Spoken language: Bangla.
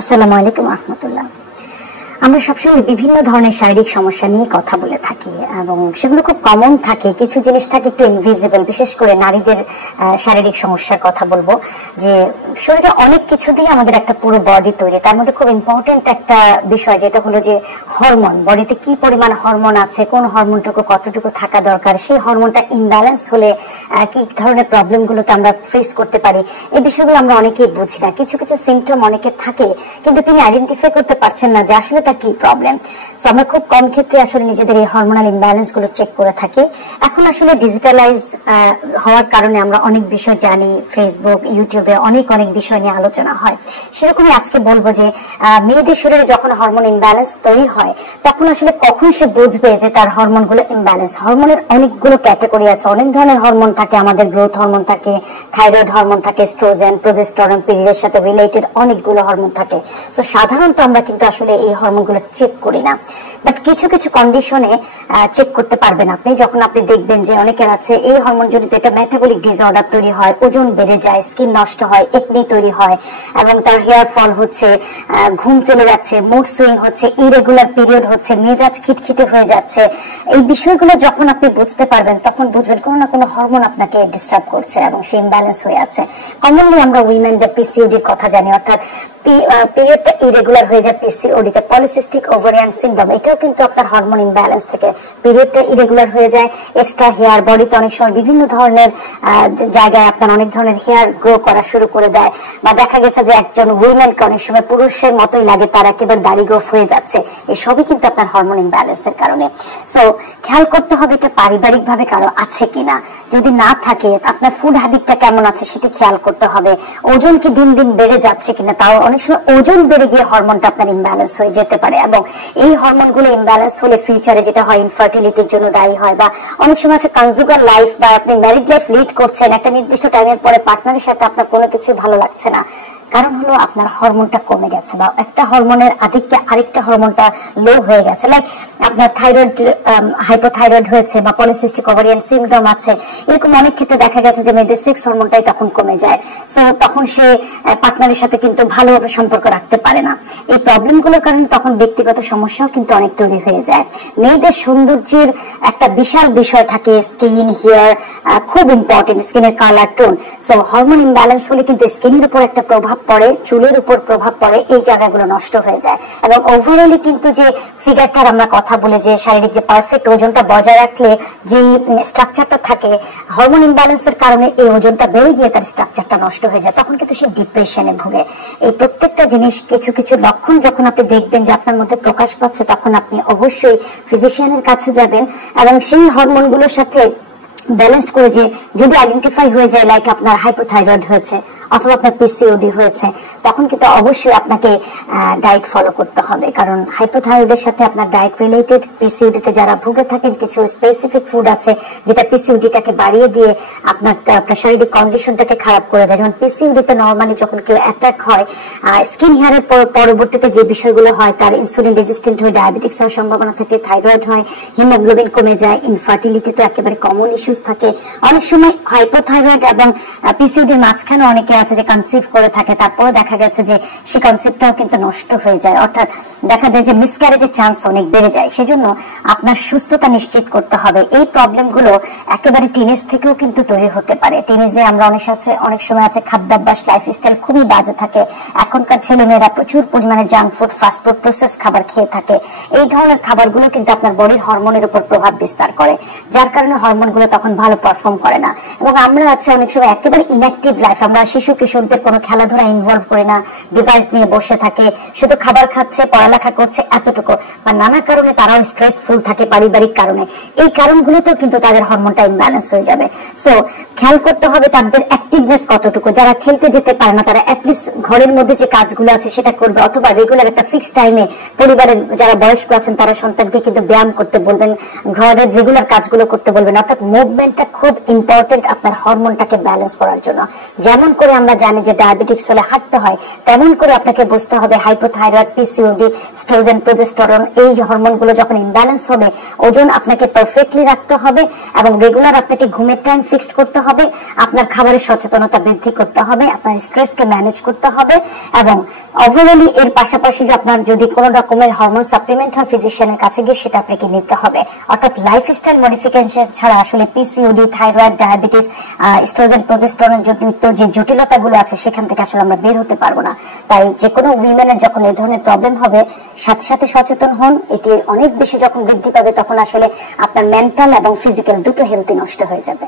আসসালামু আলাইকুম রহমতুল্লাহ। আমরা সবসময় বিভিন্ন ধরনের শারীরিক সমস্যা নিয়ে কথা বলে থাকি এবং সেগুলো খুব কমন থাকে। কিছু জিনিস থাকে একটু ইনভিজিবল, বিশেষ করে নারীদের শারীরিক সমস্যার কথা বলবো। যে শরীরে অনেক কিছু দিয়ে আমাদের একটা পুরো বডি তৈরি, তার মধ্যে খুব ইম্পর্টেন্ট একটা বিষয় যেটা হলো যে হরমোন। বডিতে কি পরিমাণ হরমোন আছে, কোন হরমোনটুকু কতটুকু থাকা দরকার, সেই হরমোনটা ইমব্যালেন্স হলে কি ধরনের প্রবলেম গুলোতে আমরা ফেস করতে পারি, এই বিষয়গুলো আমরা অনেকেই বুঝি না। কিছু কিছু সিমটম অনেকের থাকে কিন্তু তিনি আইডেন্টিফাই করতে পারছেন না যে আসলে কি প্রবলেম। সো আমরা খুব কম ক্ষেত্রে আসলে নিজেদের এই হরমোনাল ইমব্যালেন্স গুলো চেক করে থাকি। এখন আসলে ডিজিটালাইজ হওয়ার কারণে আমরা অনেক বিষয় জানি, ফেসবুক ইউটিউবে অনেক অনেক বিষয় নিয়ে আলোচনা হয়। সেরকমই আজকে বলবো যে মেয়েদের শরীরে যখন হরমোন ইমব্যালেন্স তৈরি হয় তখন আসলে কখন সে বুঝবে যে তার হরমোন গুলো ইমব্যালেন্স। হরমোনের অনেকগুলো ক্যাটাগরি আছে, অনেক ধরনের হরমোন থাকে। আমাদের গ্রোথ হরমোন থাকে, থাইরয়েড হরমোন থাকে, এস্ট্রোজেন, প্রোজেস্টেরন, পিরিয়ডের সাথে রিলেটেড অনেকগুলো হরমোন থাকে। সো সাধারণত আমরা কিন্তু আসলে এই হরমোন গুলো চেক করি না, বাট কিছু কিছু কন্ডিশনে চেক করতে পারবেন আপনি। যখন আপনি দেখবেন যে অনেকের আছে এই হরমোন জনিত এটা মেটাবলিক ডিসঅর্ডার তৈরি হয়, ওজন বেড়ে যায়, স্কিন নষ্ট হয়, একনি তৈরি হয় এবং তার হেয়ার ফল হচ্ছে, ঘুম চলে যাচ্ছে, মুড সুইং হচ্ছে, ইরেগুলার পিরিয়ড হচ্ছে, মেজাজ খিটখিটে হয়ে যাচ্ছে। এই বিষয়গুলো যখন আপনি বুঝতে পারবেন তখন বুঝবেন কোনো না কোনো হরমোন আপনাকে ডিস্টার্ব করছে এবং সে ইমব্যালেন্স হয়ে আছে। কমনলি আমরা উইমেনদের পিসিওডির কথা জানি, অর্থাৎ পিরিয়ডটা ইরেগুলার হয়ে যায় পিসিওডিতে। পলিসিস্টিক ওভারিয়ান সিনড্রোম, এটাও কিন্তু আপনার হরমোন ইমব্যালেন্স থেকে। পিরিয়ডটা ইরেগুলার হয়ে যায়, এক্সট্রা হেয়ার, বডিতে অনেক সময় বিভিন্ন ধরনের জায়গায় আপনার অনেক ধরনের হেয়ার গ্রো করা শুরু করে দেয়, বা দেখা গেছে যে একজন উইমেনকে অনেক সময় পুরুষের মতোই লাগে, তার একেবারে দাড়ি গ্রোথ হয়ে যাচ্ছে। এই সবই কিন্তু আপনার হরমোন ইমব্যালেন্সের কারণে। সো খেয়াল করতে হবে এটা পারিবারিক ভাবে কারো আছে কিনা। যদি না থাকে, আপনার ফুড হ্যাবিটটা কেমন আছে সেটা খেয়াল করতে হবে। ওজন কি দিন দিন বেড়ে যাচ্ছে কিনা, তাও অনেক সময় ওজন বেড়ে গিয়ে হরমোনটা আপনার ইমব্যালেন্স হয়ে যেতে পারে এবং এই হরমোনগুলো ইমব্যালেন্স হলে ফিউচারে যেটা হয় ইনফার্টিলিটির জন্য দায়ী হয়। বা অনেক সময় আছে কনজুগাল লাইফ, বা আপনি ম্যারিড লাইফ লিড করছেন, একটা নির্দিষ্ট টাইমের পরে পার্টনারের সাথে আপনার কোনো কিছু ভালো লাগছে না, কারণ হলো আপনার হরমোনটা কমে গেছে বা একটা হরমোনের আধিক্যে আরেকটা হরমোনটা লো হয়ে গেছে। লাইক আপনার থাইরয়েড হাইপোথাইরয়েড হয়েছে বা পলিসিস্টিক ওভারিয়ান সিনড্রোম আছে, এরকম অনেক ক্ষেত্রে দেখা গেছে যে মেয়েদের সেক্স হরমোনটাই তখন কমে যায়। সো তখন সে পার্টনারের সাথে কিন্তু ভালোভাবে সম্পর্ক রাখতে পারে না। এই প্রবলেমগুলোর কারণে তখন ব্যক্তিগত সমস্যাও কিন্তু অনেক তৈরি হয়ে যায়। মেয়েদের সৌন্দর্যের একটা বিশাল বিষয় থাকে, স্কিন, হেয়ার খুব ইম্পর্টেন্ট, স্কিনের colour, tone. So hormone imbalance হলে কিন্তু স্কিনের উপর একটা প্রভাব পড়ে, চুলের উপর প্রভাব পড়ে, এই জায়গাগুলো নষ্ট হয়ে যায় এবং ওভারঅলি কিন্তু যে ফিগারটার আমরা কথা বলে যে শারীরিক যে পারফেক্ট ওজনটা বজায় রাখলে যে স্ট্রাকচারটা থাকে, হরমোন ইমব্যালেন্সের কারণে এই ওজনটা বেড়ে গিয়ে তার স্ট্রাকচারটা নষ্ট হয়ে যায়, তখন কিন্তু সে ডিপ্রেশনে ভোগে। এই প্রত্যেকটা জিনিস কিছু কিছু লক্ষণ যখন আপনি দেখবেন যে আপনার মধ্যে প্রকাশ পাচ্ছে, তখন আপনি অবশ্যই ফিজিশিয়ানের কাছে যাবেন এবং সেই হরমোনগুলোর সাথে ব্যালেন্স করে যে যদি আইডেন্টিফাই হয়ে যায় লাইক আপনার হাইপোথাইরয়েড হয়েছে অথবা আপনার পিসিওডি হয়েছে, তখন কিন্তু অবশ্যই আপনাকে ডায়েট ফলো করতে হবে। কারণ হাইপোথাইরয়েডের সাথে আপনার ডায়েট রিলেটেড, পিসিওডিতে যারা ভুগে থাকেন কিছু স্পেসিফিক ফুড আছে যেটা পিসিওডিটাকে বাড়িয়ে দিয়ে আপনার শারীরিক কন্ডিশনটাকে খারাপ করে দেয়। যেমন পিসিওডিতে নর্মালি যখন কেউ অ্যাটাক হয়, স্কিন হেয়ারের পরবর্তীতে যে বিষয়গুলো হয়, তার ইনসুলিন রেজিস্ট্যান্ট হয়ে ডায়াবেটিক্স হওয়ার সম্ভাবনা থাকে, থাইরয়েড হয়, হিমোগ্লোবিন কমে যায়, ইনফার্টিলিটি তো একেবারে কমন ইস্যু থাকে। অনেক সময় হাইপোথাইরয়েড এবং পিসিওডির মাঝখানে অনেকে আছে যে কনসিভ করে থাকে, তারপরে দেখা গেছে যে সে কনসেপ্টটাও কিন্তু নষ্ট হয়ে যায়, অর্থাৎ দেখা যায় যে মিসক্যারেজের চান্স অনেক বেড়ে যায়। সেজন্য আপনার সুস্থতা নিশ্চিত করতে হবে। এই প্রবলেমগুলো একেবারে টিনেজ থেকেও কিন্তু তৈরি হতে পারে। টিনেজে আমরা অনেক সময় আছে খাদ্যাভ্যাস, লাইফস্টাইল খুবই বাজে থাকে। এখনকার ছেলেমেয়েরা প্রচুর পরিমাণে junk food, fast food, process খাবার খেয়ে থাকে। এই ধরনের খাবারগুলো কিন্তু আপনার বডির হরমোনের উপর প্রভাব বিস্তার করে, যার কারণে হরমোনগুলো তখন ভালো পারফর্ম করে না। এবং আমরা আছে অনেক সময় একেবারে ইনঅ্যাক্টিভ লাইফ, আমরা শিশু কিশোরদের কোনো খেলাধুলা ইনভলভ করি না, ডিভাইস নিয়ে বসে থাকে, শুধু খাবার খাচ্ছে, পড়ালেখা করছে, এতটুকু। বা নানা কারণে তারাও স্ট্রেসফুল থাকে, পারিবারিক কারণে। এই কারণগুলোতেও কিন্তু তাদের হরমোনটা ইমব্যালেন্স হয়ে যাবে। সো খেয়াল করতে হবে তাদের অ্যাক্টিভনেস কতটুকু। যারা খেলতে যেতে পারে না তারা অ্যাটলিস্ট ঘরের মধ্যে যে কাজগুলো আছে সেটা করবে, অথবা রেগুলার একটা ফিক্সড টাইমে পরিবারের যারা বয়স্ক আছেন তারা সন্তানকে কিন্তু ব্যায়াম করতে বলবেন, ঘরের রেগুলার কাজগুলো করতে বলবেন, অর্থাৎ মুভ মুভমেন্টটা খুব ইম্পর্টেন্ট আপনার হরমোনটাকে ব্যালেন্স করার জন্য। যেমন করে আমরা জানি যে ডায়াবেটিক্স হলে হাঁটতে হয়, তেমন করে আপনাকে বুঝতে হবে হাইপোথাইরয়েড, পিসিওডি, স্ট্রোজেন, প্রোজেস্টেরন এই যে হরমোনগুলো যখন ইমব্যালেন্স হবে, ওজন আপনাকে পারফেক্টলি রাখতে হবে এবং রেগুলার আপনাকে ঘুমের টাইম ফিক্সড করতে হবে, আপনার খাবারের সচেতনতা বৃদ্ধি করতে হবে, আপনার স্ট্রেসকে ম্যানেজ করতে হবে এবং ওভারঅলি এর পাশাপাশি আপনার যদি কোনো রকমের হরমোন সাপ্লিমেন্ট হয় ফিজিশিয়ানের কাছে গিয়ে সেটা আপনাকে নিতে হবে। অর্থাৎ লাইফস্টাইল মডিফিকেশন ছাড়া আসলে পিসিওডি, থাইরয়েড, ডায়াবেটিস, স্ট্রোজেন, প্রোজেস্টেরনের জনিত যে জটিলতাগুলো আছে সেখান থেকে আসলে আমরা বের হতে পারবো না। তাই যে কোনো উইমেনের যখন এই ধরনের প্রবলেম হবে সাথে সাথে সচেতন হন। এটি অনেক বেশি যখন বৃদ্ধি পাবে তখন আসলে আপনার মেন্টাল এবং ফিজিক্যাল দুটো হেলথই নষ্ট হয়ে যাবে।